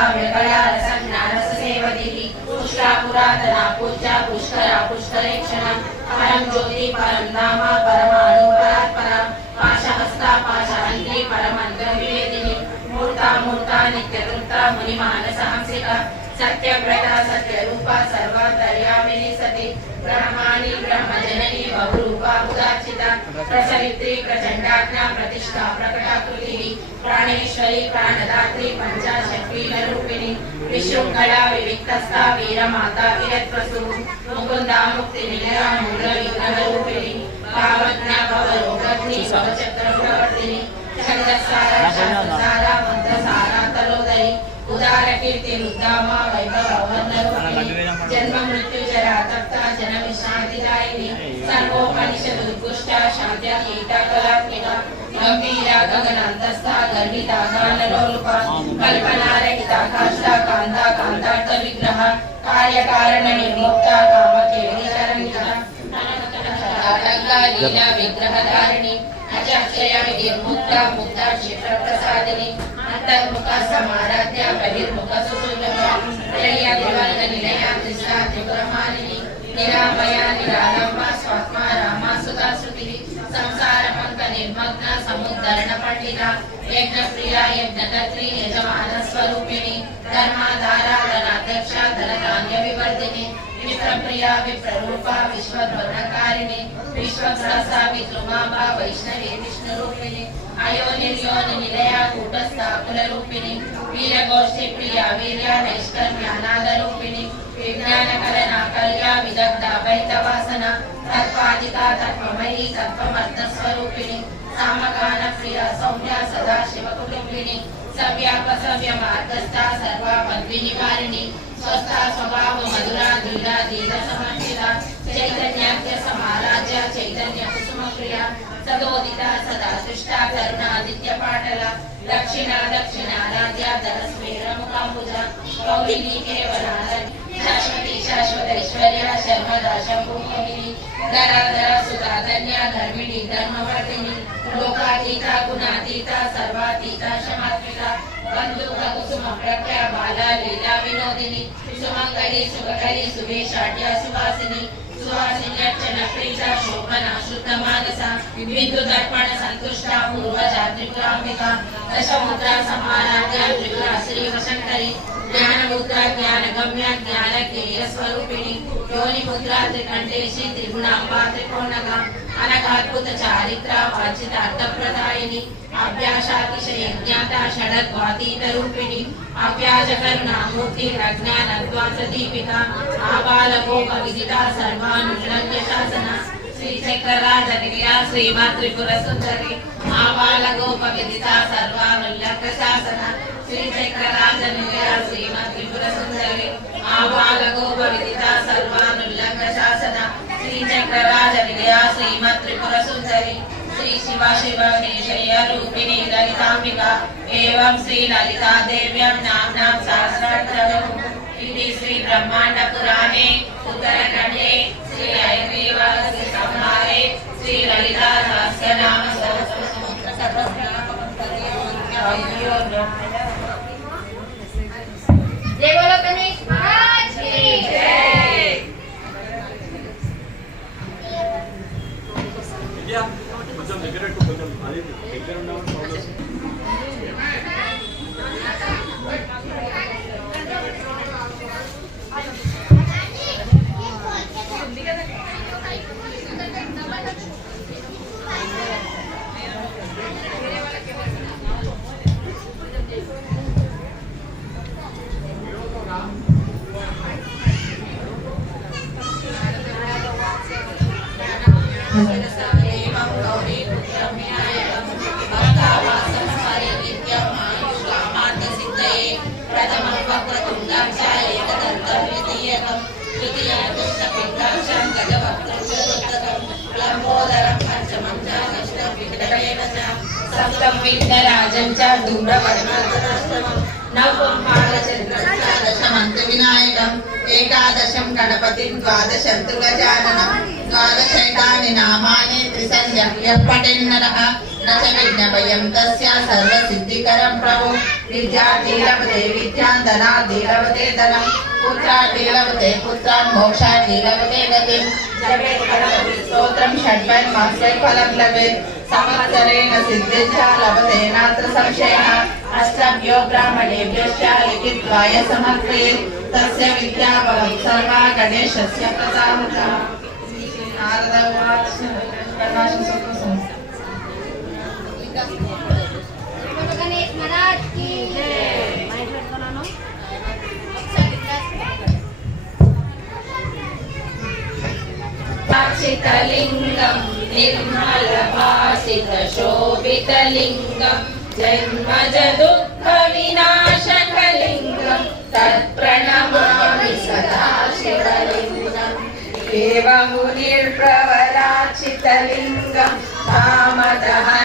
काव्यकला रसज्ञानसेवती पुष्टा पुरातना पूज्या पुष्करा पुष्करेक्षणा परं ज्योति परं धाम परमाणु परात्परा पाशहस्ता पाशहन्त्री परमन्त्रविवेदिनी मूर्ता मूर्ता नित्यतृप्ता मुनिमानसहंसिका सत्यव्रता सत्यरूपा सर्वान्तर्यामिनी सती ब्रह्माणि ब्रह्मजननी बहुरूपा उदाचिता प्रसवित्री प्रचण्डाज्ञा प्रतिष्ठा प्रकटाकृतिः प्राणेश्वरी प्राणदात्री पञ्चाशक्तिरूपिणी विशृङ्खला विविक्तस्था वीरमाता वीरत्वसु मुकुन्दा मुक्तिनिलया मूलविग्रहरूपिणी भावज्ञा भवरोगग्नि भवचक्रप्रवर्तिनी छन्दसारा मंत्रसारा तलोदरी उदार कीर्ति रुद्रामा वैभव जन्म मृत्यु जरा तप्ता जन विश्रांतिदायिनी सर्वोपनिषद उत्कृष्टा शांत्या कीटा कलात्मिका गंभीरा गगनांतस्था गर्भिता गानलोलुपा कल्पना रहिता काष्ठा कांता कांतार्थ विग्रह कार्यकारण निर्मुक्ता कामकेली तरंगिता लीला विग्रहधारिणी अक्षय विधिर्मुक्ता मुक्ता क्षिप्र प्रसादिनी अंतर्मुख समाराध्या बहिर्मुख सुसुलभा प्रलया त्रिवर्ग निलया त्रिशा त्रिपुरमालिनी निरामया निरालंबा स्वात्मा रामा सुता श्रुतिः संसार पंक निर्मग्ना समुद्धरण पंडिता यज्ञ प्रिया यज्ञकर्त्री यजमान स्वरूपिणी धर्माधारा धनाध्यक्षा धनधान्य विवर्धिनी विप्रप्रिया विप्ररूपा विश्वभ्रमणकारिणी विश्वस्रसा विद्रुमाभा वैष्णवी विष्णुरूपिणी अयोनिर्योनि निलया कूटस्था कुलरूपिणी वीरगोष्ठी प्रिया वीर्या नैष्कर्म्यानादरूपिणी विज्ञानकरणा कल्या विदग्धा वैतवासना तत्पादिका तत्त्वमयी तत्त्वमर्थस्वरूपिणी सामगान प्रिया सौम्या सदा शिवकुटुम्बिनी सव्यापसव्य मार्गस्था सर्वा बद्विनिवारिणी स्वस्था स्वभाव मधुरा धीरा धीर समर्थिता चैतन्याख्य समाराज्य चैतन्य कुसुम प्रिया सदोदिता सदा सृष्टा करुणादित्य पाटला दक्षिणा दक्षिणाराध्या धरस्मेर मुखाम्बुजा कौलिनी केवलारा शाश्वती शाश्वतैश्वर्या शर्मदा शंभुमोहिनी धराधरा सुधाधन्या धर्मिणी धर्मवर्धिनी लोकातीता गुणातीता सर्वातीता क्षमात्मिका बंधुक कुसुम प्रज्ञा बाला लीला विनोदिनी सुमंगली सुभकरी सुवेशाढ्या सुवासिनी सुहासिन्यर्चन प्रीता शोभना शुद्ध मानसा बिंदु दर्पण संतुष्टा पूर्वजा त्रिपुरांबिका दशमुद्रा समाराध्या त्रिपुरा श्री वशंकरी ज्ञान मुद्रा ज्ञान गम्या ज्ञान ज्ञेय स्वरूपिणी योनि मुद्रा त्रिकंठेशी त्रिगुणांबा त्रिकोणगा अनघाद्भुत चारित्रा वाचितार्थ प्रदायिनी अभ्यासातिशय ज्ञाता षडद्वातीत रूपिणी अव्याज करुणा मूर्ति अज्ञान अद्वांत दीपिका आबाल गोप विदिता सर्वानुष्ण्य शासना श्री चक्रराज निलया श्रीमा त्रिपुर सुंदरी आबाल गोप विदिता सर्वानुल्लक शासना श्री चक्रराज निलया श्रीमा त्रिपुर सुंदरी आबाल गोप विदिता सर्वानुल्लक शासना श्री चक्रराज निलया श्रीमा त्रिपुर सुंदरी श्री शिवा शिव निशय रूपिणी ललितांबिका एवं श्री ललिता देव्यां नाम्नां सहस्राक्षरम् इति श्री ब्रह्मांड पुराणे उत्तरखंडे श्री हयग्रीव संहारे श्री ललिता सहस्रनाम जय बोलो गणेश महाराज की जय। కొంచెం దగ్గర కొంచెం అది దగ్గర ఉన్నామని सप्तम विघ्नराजंच धूम्रवर्णनाष्टमं नवम बालचन्द्रं दशमन्तु विनायकम् एकादशं गणपतिं द्वादशं तु गजाननं द्वादशैतानि नामानि त्रिसन्ध्यः पठेन्नरः न च विघ्नभयं तस्य सर्वसिद्धिकरं प्रभो विद्यार्थी लभते विद्यां धनार्थी लभते धनं पुत्रार्थी लभते पुत्रान् मोक्षार्थी लभते गतिं जपेत् गणपति स्तोत्रं षड्वैर्मासे फलं लभेत् संवत्सरेण सिद्धिश्च लभते नात्र संशयः अष्टभ्यो ब्राह्मणेभ्यश्च लिखित्वाय समर्पयेत् तस्य विद्या भवत् सर्वा गणेशस्य प्रसादतः नारद उवाच गणेश महाराज की जय लिंगं निर्मलभासितशोभितलिङ्गं जन्मज दुःखविनाशकलिङ्गं तत्प्रणमामि सदा शिवलिङ्गम् एवमुनिर्प्रवराचितलिङ्गं